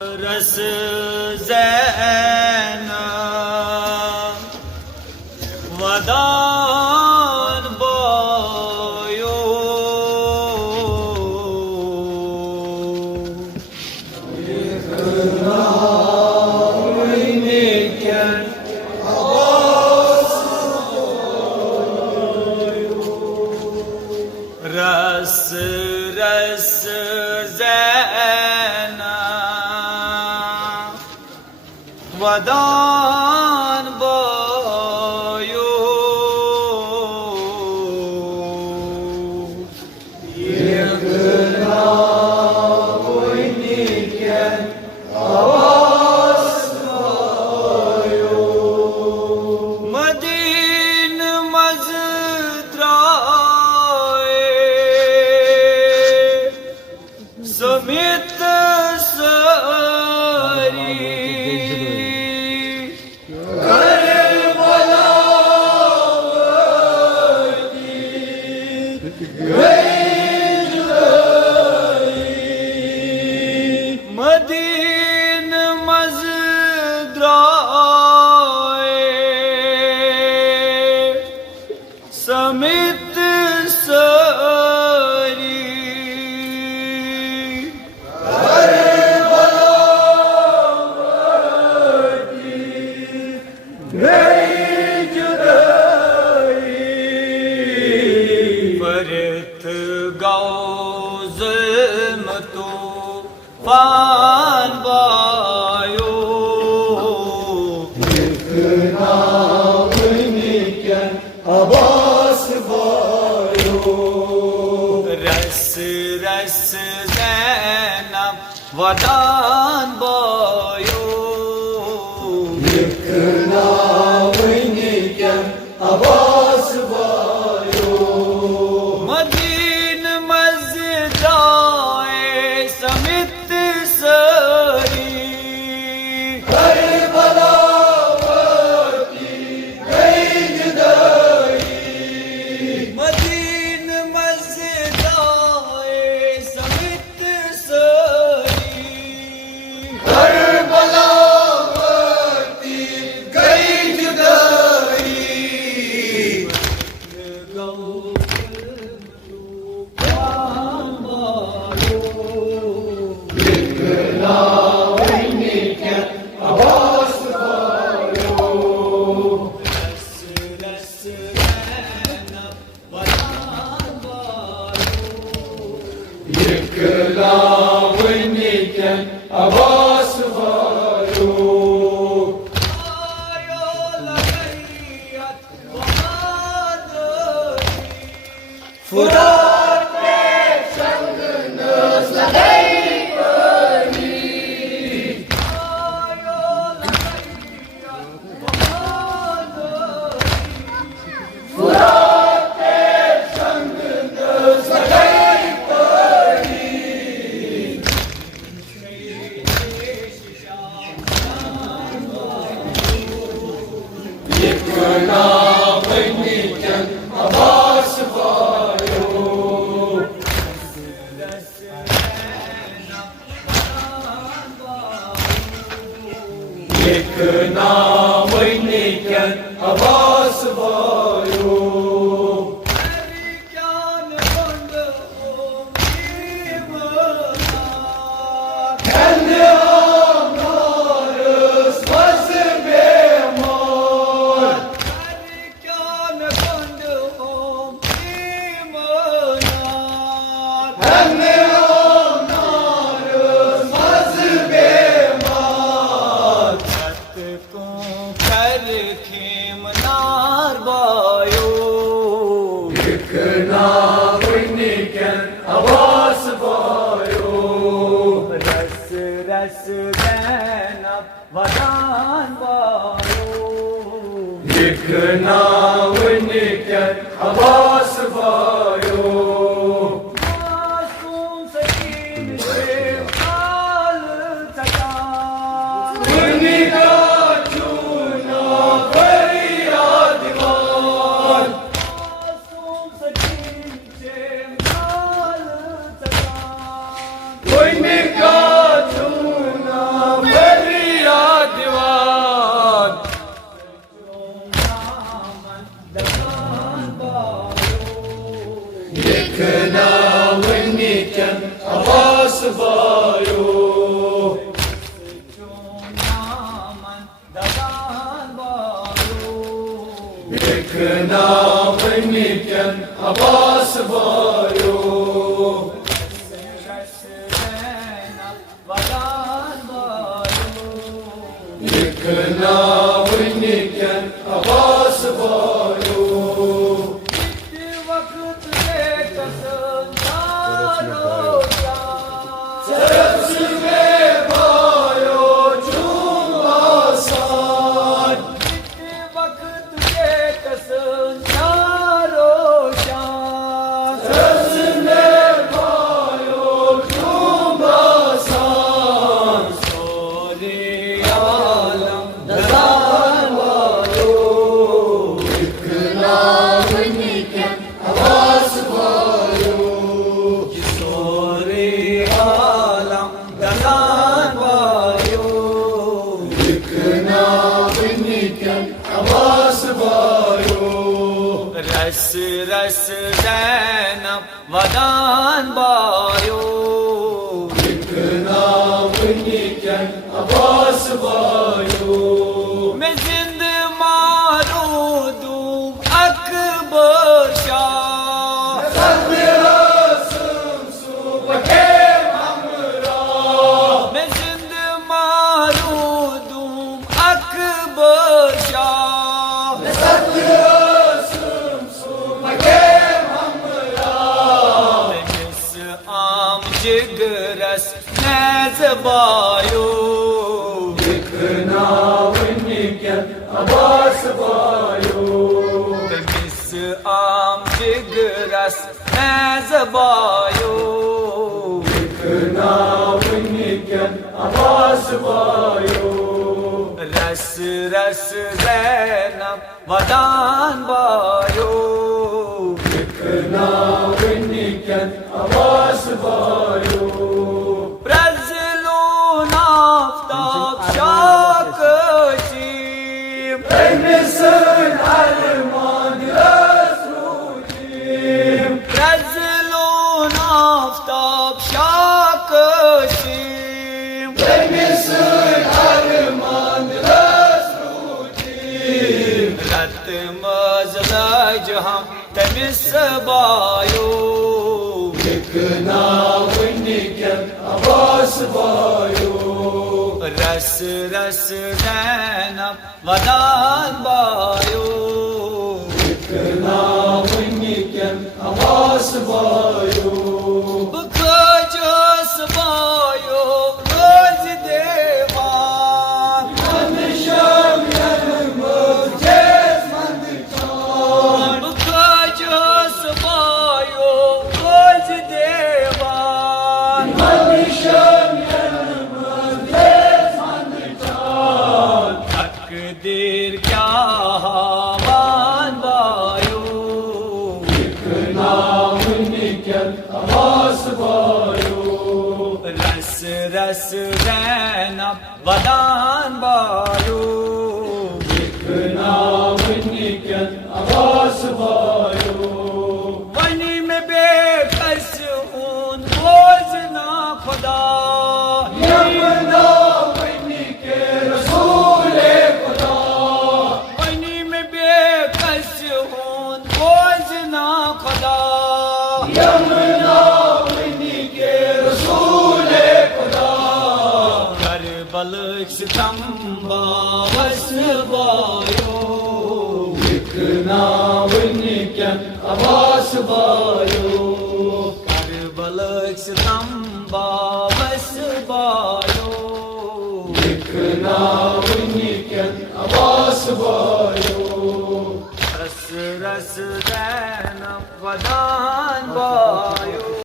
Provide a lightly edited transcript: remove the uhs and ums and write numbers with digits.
रस ज़ैना वदान बोयो रस रस ज़ैना वदान बोयो मदीन मज़राए समित सरी मदीन मज़राए समित सरी परत गौज़ मतो पान बायो अबास बायो रस रस ज़ैनब वदान बायो अबास बायो मदीन मज़राए समित सरी मदीन मज़राए समित सरी करबलावती गई जुदाई अबास बायो अबास बायो फुरात में संग नस लगाई परी फुरात में संग नस लगाई परी अबास बायो एक नाम अबास बायो अबास बायो रस रस ज़ैनब वदान बायो एक नाम अबास बायो मासूम सकीन से हाल सका उनका चूना फरियाद मान मासूम सकीन से हाल सका उनका चूना वनिकन अब्बास बायो मैं जिंद मारू दूं अकबर शाह मैं जिंद मारू दूं अकबर शाह मैं जिस आम जिगरस नज़बायो दिखना वनिकन अब्बास बायो मैं जिस आम जिगरस नज़बायो दिखना वनिकन अब्बास बायो रस रस ज़ैनब वदान बायो दिखना वनिकन अब्बास बायो प्रज़लो नाफ्ताब शाकशी Emesin Erman Resulüm प्रज़लो नाफ्ताब शाकशी Emesin Erman Resulüm रत मज़लज हम तमिस bio Yıkına vınniken Abbas bayo रस रस ज़ैनब वदान बायो Yıkına vınniken Abbas bayo बखजस बायो रोज देवान Yanışım yanımız cezmandı can बखजस बायो रोज देवान Yanışım yanımız cezmandı can तकदीर क्या हवान bio Yıkına vınniken Abbas bayo रस रस ज़ैनब वदान बायो Yıkına vınniken Abbas bayo वनी में बेकस हूँ बोझ ना खुदा Yamına vınnike Resul-i Kuda वनी में बेकस हूँ बोझ ना खुदा Yamına vınnike Resul-i Kuda करबल सितंबा बस bio Yıkına vınniken Abbas bayo करबल सितंबा बस bio Yıkına vınniken Abbas bayo रस रस ज़ैनब वदान बायो